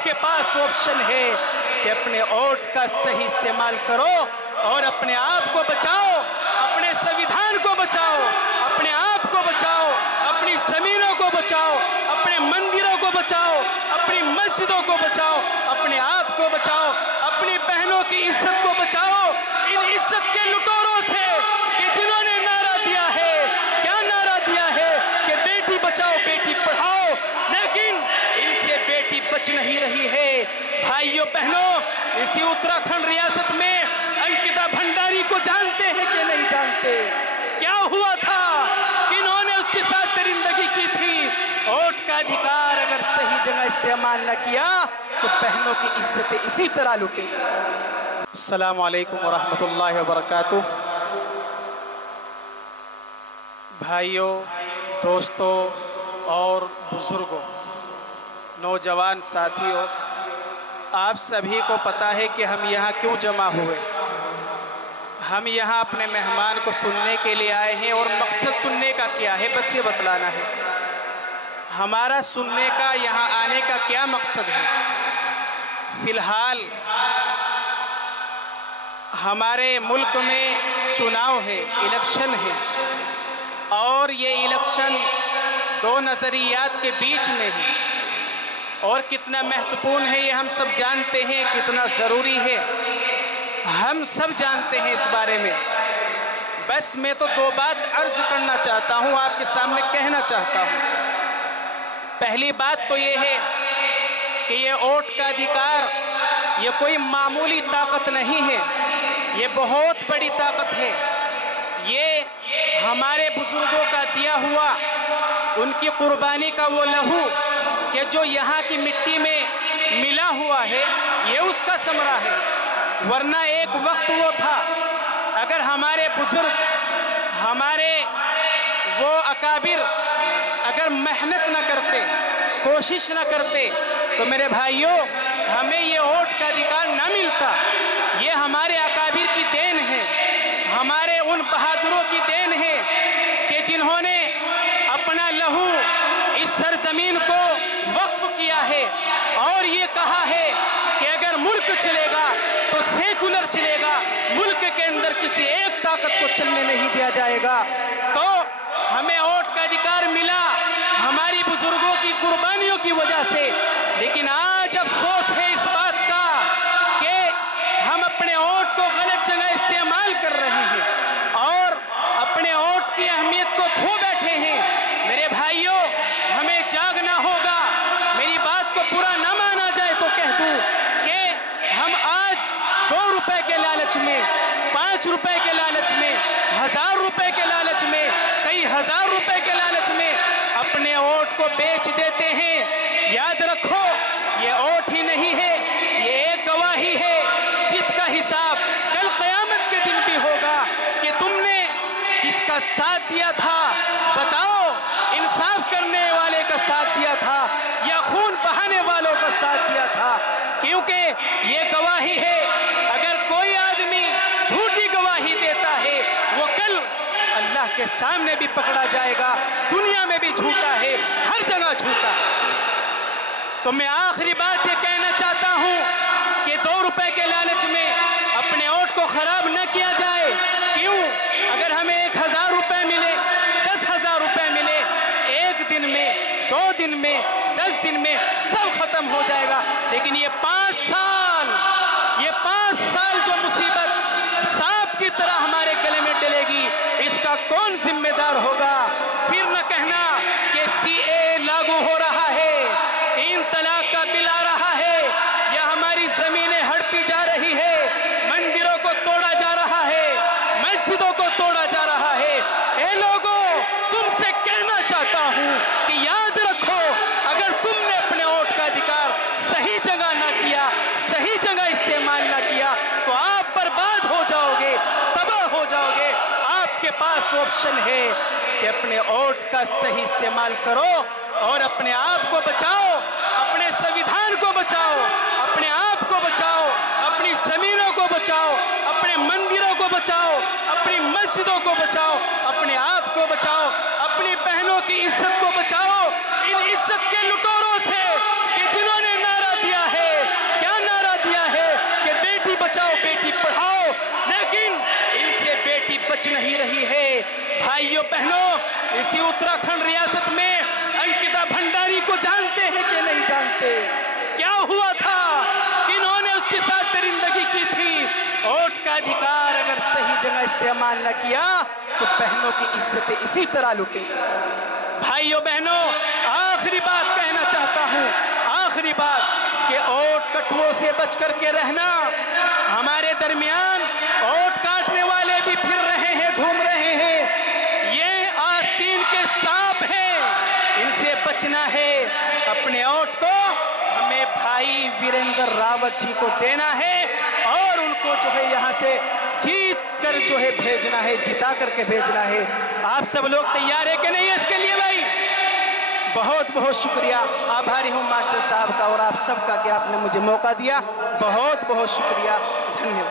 आपके पास ऑप्शन है कि अपने वोट का सही इस्तेमाल करो और अपने आप को बचाओ, अपने संविधान को बचाओ, अपने आप को बचाओ, अपनी जमीनों को बचाओ, अपने मंदिरों को बचाओ, अपनी मस्जिदों को बचाओ, अपने आप को बचाओ, अपनी बहनों की इज्जत को बचाओ इन इज्जत के लुटेरों से कि जिन्होंने नारा दिया है, क्या नारा दिया है कि बेटी बचाओ बेटी पढ़ाओ, लेकिन इनसे बेटी बच नहीं रही है। भाइयों बहनों, इसी उत्तराखंड रियासत में अंकिता भंडारी को जानते हैं कि नहीं जानते? क्या हुआ था, किन्होंने उसके साथ दरिंदगी की थी? वोट का अधिकार अगर सही जगह इस्तेमाल न किया तो बहनों की इज्जतें इसी तरह लुटेगी। अस्सलामु अलैकुम वरहमतुल्लाहि वबरकातुह। भाइयों, दोस्तों और बुजुर्गों, नौजवान साथियों, आप सभी को पता है कि हम यहाँ क्यों जमा हुए। हम यहाँ अपने मेहमान को सुनने के लिए आए हैं और मकसद सुनने का क्या है, बस ये बतलाना है। हमारा सुनने का, यहाँ आने का क्या मकसद है? फिलहाल हमारे मुल्क में चुनाव है, इलेक्शन है, और ये इलेक्शन दो नज़रियात के बीच में है और कितना महत्वपूर्ण है ये हम सब जानते हैं, कितना ज़रूरी है हम सब जानते हैं इस बारे में। बस मैं तो दो बात अर्ज करना चाहता हूँ, आपके सामने कहना चाहता हूँ। पहली बात तो ये है कि ये वोट का अधिकार ये कोई मामूली ताकत नहीं है, ये बहुत बड़ी ताकत है। ये हमारे बुजुर्गों का दिया हुआ, उनकी कुर्बानी का वो लहू कि जो यहाँ की मिट्टी में मिला हुआ है, ये उसका समरा है। वरना एक वक्त वो था, अगर हमारे बुजुर्ग, हमारे वो अकाबिर अगर मेहनत न करते, कोशिश न करते, तो मेरे भाइयों हमें ये वोट का अधिकार न मिलता। ये हमारे अकाबिर की देन है, हमारे उन बहादुरों की देन है कि जिन्होंने अपना लहू इस सरजमीन को वक्फ किया है और ये कहा है कि अगर मुल्क चलेगा तो सेकुलर चलेगा, मुल्क के अंदर किसी एक ताकत को चलने नहीं दिया जाएगा। तो हमें वोट का अधिकार मिला हमारी बुजुर्गों की कुर्बानियों की वजह से, लेकिन आज अफसोस है इस बात का कि हम अपने वोट को गलत जगह इस्तेमाल कर रहे हैं और अपने वोट की अहमियत को खो बैठे हैं। मेरे भाइयों, हमें जागना होगा। मेरी बात को पूरा न माना जाए तो कह दूं कि हम आज 2 रुपए के लालच में, 5 रुपए के लालच में, 1000 रुपए के लालच में, कई 1000 रुपए के लालच में अपने वोट को बेच देते हैं। याद रखो, ये वोट ही नहीं है, ये एक गवाही है जिसका हिसाब कल क़यामत के दिन भी होगा कि तुमने किसका साथ दिया था। बताओ, इंसाफ करने वाले का साथ दिया था या खून बहाने वालों का साथ दिया था? क्योंकि ये गवाही है, अगर कोई आदमी झूठी गवाही देता है वो कल अल्लाह के सामने भी पकड़ा जाएगा। दुनिया में भी झूठा है, हर जगह झूठा है। तो मैं आखिरी बात ये कहना चाहता हूँ कि 2 रुपए के लालच में अपने वोट को खराब न किया जाए। क्यों? अगर हमें 1000 रुपए मिले, 10,000 रुपए मिले, एक दिन में, 2 दिन में, 10 दिन में सब खत्म हो जाएगा। लेकिन ये 5 साल जो मुसीबत सांप की तरह हमारे गले में डलेगी, इसका कौन जिम्मेदार होगा? फिर न कहना कि सीए लागू हो रहा है, 3 तलाक का बिल आ रहा है, या हमारी जमीनें हड़पी जा रही है, मंदिरों को तोड़ा जा रहा है, मस्जिदों को तोड़ा जा रहा है। ए लोगों, तुमसे कहना चाहता हूं कि याद रखो, अगर तुमने अपने वोट का अधिकार सही जगह ना किया, सही जगह इस्तेमाल ना किया, तो आप बर्बाद हो जाओगे, तबाह हो जाओगे। आपके पास ऑप्शन है कि अपने वोट का सही इस्तेमाल करो और अपने आप को बचाओ, अपने संविधान को बचाओ, अपने आप को बचाओ, अपनी जमीनों को बचाओ, अपने मंदिरों को बचाओ, अपनी मस्जिदों को बचाओ, अपने आप को बचाओ, अपनी बहनों की इज्जत को बचाओ इन इज्जत के लुटेरों से कि जिन्होंने नारा दिया है बहनों, इसी उत्तराखंड रियासत में अंकिता भंडारी को जानते हैं कि नहीं जानते? क्या हुआ था, किन्होंने उसके साथ दरिंदगी की थी? वोट का अधिकार अगर सही जगह इस्तेमाल न किया तो बहनों की इज्जतें इसी तरह लुटेगी। भाइयों बहनों, आखिरी बात कहना चाहता हूं, आखिरी बात, कि वोट कटुओं से बच करके रहना। हमारे दरमियान वोट काटने वाले भी फिर रहे हैं, घूम रहे हैं। ये आस्तीन के सांप हैं, इनसे बचना है। अपने वोट को हमें भाई वीरेंद्र रावत जी को देना है और उनको जो है यहाँ से जीत कर जो है भेजना है, जिता करके भेजना है। आप सब लोग तैयार है कि नहीं है इसके लिए? भाई बहुत बहुत शुक्रिया, आभारी हूँ मास्टर साहब का और आप सबका कि आपने मुझे मौका दिया। बहुत बहुत शुक्रिया, धन्यवाद।